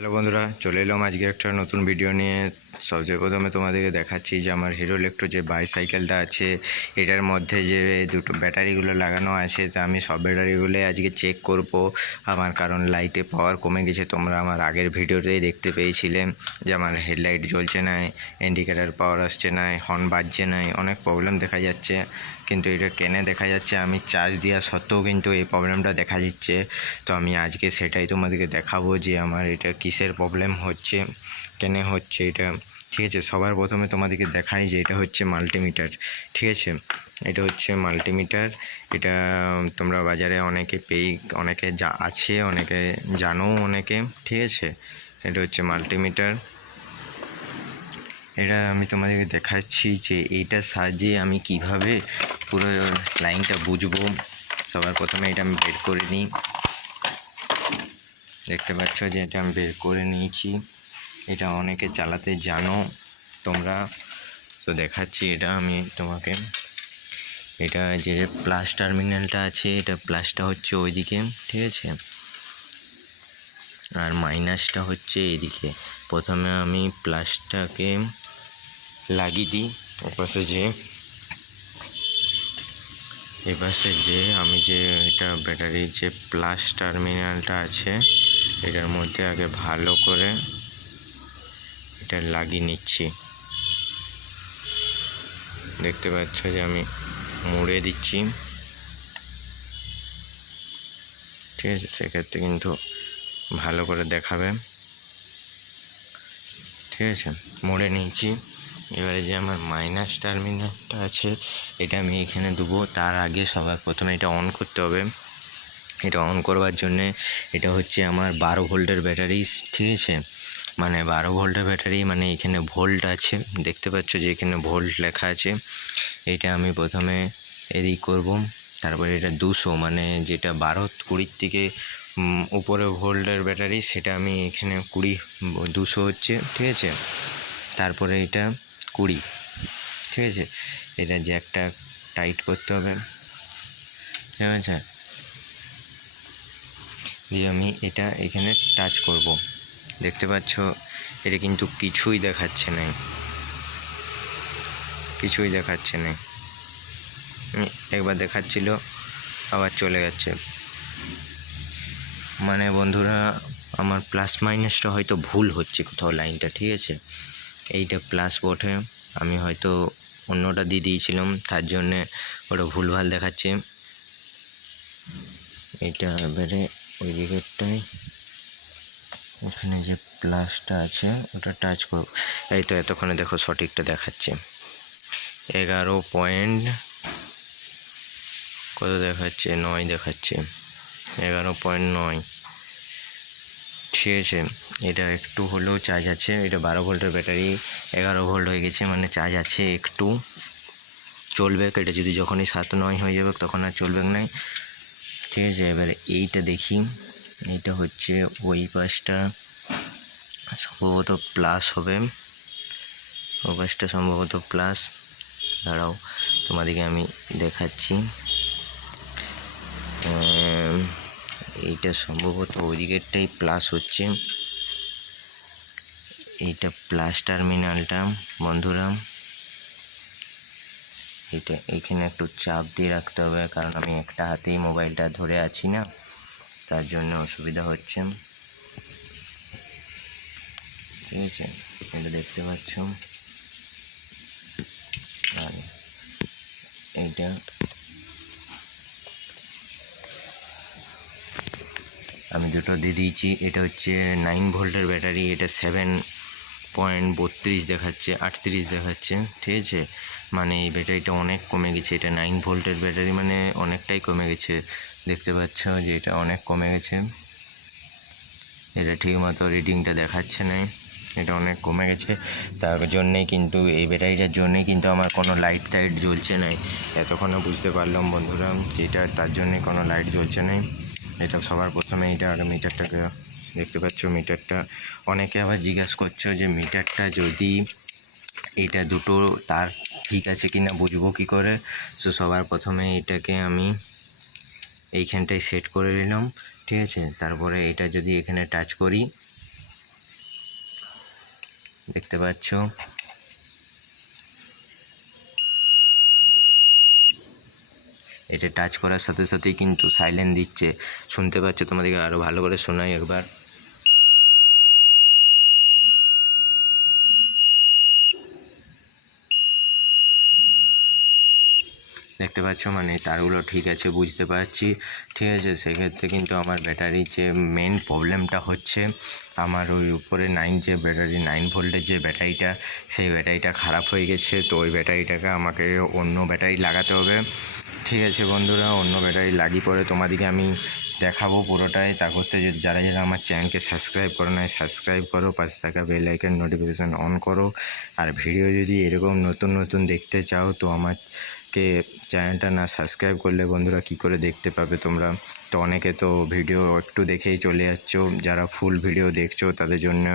Hello বন্ধুরা, চলে এলাম আজকে একটা নতুন ভিডিও নিয়ে। সবচেয়ে প্রথমে তোমাদেরকে দেখাচ্ছি যে আমার হিরো ইলেকট্রো যে বাইসাইকেলটা আছে, এটার মধ্যে যে দুটো ব্যাটারিগুলো লাগানো আছে, তা আমি সব ব্যাটারিগুলো আজকে চেক করব। আমার কারণ লাইটে পাওয়ার কমে গেছে, তোমরা আমার আগের ভিডিওতেই দেখতে পেয়েছিলে যে আমার হেডলাইট জ্বলছে না ইন্ডিকেটার পাওয়ার আসছে না হর্ন বাজছে না অনেক প্রবলেম দেখা যাচ্ছে। কিন্তু এটা কেনে দেখা যাচ্ছে, আমি চার্জ দেওয়া সত্ত্বেও কিন্তু এই প্রবলেমটা দেখা দিচ্ছে। তো আমি আজকে সেটাই তোমাদেরকে দেখাবো যে আমার এটা কিসের প্রবলেম হচ্ছে, কেনে হচ্ছে এটা। ঠিক আছে, সবার প্রথমে তোমাদেরকে দেখাই যে এটা হচ্ছে মাল্টিমিটার ঠিক আছে, এটা হচ্ছে মাল্টিমিটার এটা তোমরা বাজারে অনেকে পেয়ে, অনেকে যা আছে, অনেকে জানো অনেকে। ঠিক আছে, এটা হচ্ছে মাল্টিমিটার এটা আমি তোমাদেরকে দেখাচ্ছি যে এইটার সাহায্যে আমি কীভাবে পুরো লাইনটা বুঝব। সবার প্রথমে এটা আমি বের করে নিই। দেখতে পাচ্ছ যে এটা আমি বের করে নিয়েছি। এটা অনেকে চালাতে জানো তোমরা। তো দেখাচ্ছি এটা আমি তোমাকে। এটা যে প্লাস টার্মিনালটা আছে, এটা প্লাসটা হচ্ছে ওইদিকে, ঠিক আছে? আর মাইনাসটা হচ্ছে এইদিকে প্রথমে আমি প্লাসটাকে লাগিয়ে দিই ওপাশে যে, এপাশে যে আমি যে এটা ব্যাটারির যে প্লাস টার্মিনালটা আছে, এটার মধ্যে আগে ভালো করে এটা লাগিয়ে নিচ্ছি। দেখতে পাচ্ছ যে আমি মুড়ে দিচ্ছি। ঠিক আছে, সেক্ষেত্রে কিন্তু ভালো করে দেখাবে। ঠিক আছে? মুড়ে নিয়েছি। এবারে যে আমার মাইনাস টার্মিনালটা আছে, এটা আমি এখানে দেবো। তার আগে সবার প্রথমে এটা অন করতে হবে। এটা অন করবার জন্যে এটা হচ্ছে আমার বারো ভোল্টের ব্যাটারি। ঠিক আছে? মানে বারো ভোল্টের ব্যাটারি মানে এখানে ভোল্ট আছে। দেখতে পাচ্ছ যে এখানে ভোল্ট লেখা আছে। এটা আমি প্রথমে এদিক করব। তারপরে এটা দুশো মানে যেটা বারো কুড়ির থেকে উপরে ভোল্টের ব্যাটারি সেটা আমি এখানে কুড়ি দুশো হচ্ছে ঠিক আছে? তারপরে এটা কুড়ি ঠিক আছে? এটা জ্যাকটা টাইট করতে হবে ঠিক আছে? দিয়ে আমি এটা এখানে টাচ করব। দেখতে পাচ্ছ এটা কিন্তু কিছুই দেখাচ্ছে না কিছুই দেখাচ্ছে না উম, একবার দেখাচ্ছিল আবার চলে যাচ্ছে। মানে বন্ধুরা, আমার প্লাস মাইনাসটা হয়তো ভুল হচ্ছে কোথাও লাইনটা ঠিক আছে? এইটা প্লাস বটে। আমি হয়তো অন্যটা দিয়ে দিয়েছিলাম, তার জন্যে ওটা ভুলভাল দেখাচ্ছে। এইটা এবারে ওই দিকেরটাই এখানে যে প্লাসটা আছে, ওটা টাচ করব। এই তো এতক্ষণে দেখো সঠিকটা দেখাচ্ছে। এগারো পয়েন্ট কত দেখাচ্ছে? নয় দেখাচ্ছে। এগারো পয়েন্ট নয়। ঠিক আছে, এটা একটু হলেও চার্জ আছে, এটা বারো ভোল্টের ব্যাটারি এগারো ভোল্ট হয়ে গেছে মানে চার্জ আছে একটু। চলবে, এটা যদি যখনই সাত নয় হয়ে যাবে, তখন আর চলবে না। ঠিক আছে, এবার এইটা দেখি। এইটা হচ্ছে ওই পাশটা, সম্ভবত প্লাস হবে। ওই পাশটা সম্ভবত প্লাস দাঁড়াও, তোমাদেরকে আমি দেখাচ্ছি। এইটা সম্ভবত ওই দিকেরটাই প্লাস হচ্ছে। এইটা প্লাস টার্মিনালটা বন্ধুরা। এটা এখানে একটু চাপ দিয়ে রাখতে হবে, কারণ আমি একটা হাতেই মোবাইলটা ধরে আছি না, তার জন্য অসুবিধা হচ্ছে। ঠিক আছে, এটা দেখতে পাচ্ছ। আর এইটা আমি দুটো দিয়ে দিয়েছি। এটা হচ্ছে নাইন ভোল্টের ব্যাটারি, এটা সেভেন পয়েন্ট বত্রিশ দেখাচ্ছে, আটত্রিশ দেখাচ্ছে, ঠিক আছে? মানে এই ব্যাটারিটা অনেক কমে গেছে, এটা নাইন ভোল্টের ব্যাটারি মানে অনেকটাই কমে গেছে। দেখতে পাচ্ছ যে এটা অনেক কমে গেছে। এটা ঠিক মতো রিডিংটা দেখাচ্ছে না, এটা অনেক কমে গেছে। তার জন্যেই কিন্তু, এই ব্যাটারিটার জন্যেই কিন্তু আমার কোনো লাইট টাইট জ্বলছে নাই। এতক্ষণে বুঝতে পারলাম বন্ধুরা, যেটা তার জন্যে কোনো লাইট জ্বলছে না এটা সবার প্রথমে এটা আর মিটারটাকে দেখতে পাচ্ছ, মিটারটা। অনেকে আবার জিজ্ঞাসা করছ যে মিটারটা যদি এটা দুটো তার ঠিক আছে কি না বুঝব কী করে? সো সবার প্রথমে এটাকে আমি এইখানটায় সেট করে নিলাম, ঠিক আছে? তারপরে এটা যদি এখানে টাচ করি, দেখতে পাচ্ছ? এটা টাচ করার সাথে সাথেই কিন্তু সাইলেন্ট দিচ্ছে। শুনতে পাচ্ছ তোমাদেরকে আরও ভালো করে শোনাই একবার। দেখতে পাচ্ছ মানে তারগুলো ঠিক আছে, বুঝতে পারছি। ঠিক আছে, সেক্ষেত্রে কিন্তু আমার ব্যাটারির যে মেন প্রবলেমটা হচ্ছে, আমার ওই উপরে নাইন যে ব্যাটারি নাইন ভোল্টের যে ব্যাটারিটা, সেই ব্যাটারিটা খারাপ হয়ে গেছে। তো ওই ব্যাটারিটাকে আমাকে অন্য ব্যাটারি লাগাতে হবে। ঠিক আছে বন্ধুরা, অন্য ব্যাটারি লাগিয়ে পরে তোমাদেরকে আমি দেখাবো পুরোটাই। তা করতে যারা যারা আমার চ্যানেলকে সাবস্ক্রাইব করো না সাবস্ক্রাইব করো, পাশে থাকা বেল আইকন নোটিফিকেশান অন করো। আর ভিডিও যদি এরকম নতুন নতুন দেখতে চাও, তো আমাকে চ্যানেলটা না সাবস্ক্রাইব করলে বন্ধুরা কি করে দেখতে পাবে তোমরা? তো অনেকে তো ভিডিও একটু দেখেই চলে যাচ্ছ। যারা ফুল ভিডিও দেখছ, তাদের জন্য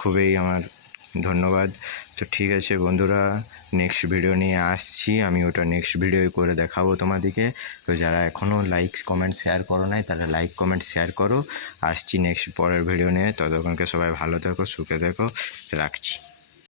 খুবই আমার ধন্যবাদ। তো ঠিক আছে বন্ধুরা নেক্সট ভিডিও নিয়ে আসছি। আমি ওটা নেক্সট ভিডিও করে দেখাবো তোমাদেরকে। তো যারা এখনও লাইক কমেন্ট শেয়ার করো নাই তারা লাইক কমেন্ট শেয়ার করো। আসছি নেক্সট পরের ভিডিও নিয়ে। ততক্ষণকে সবাই ভালো থেকো, সুখে থেকো। রাখছি।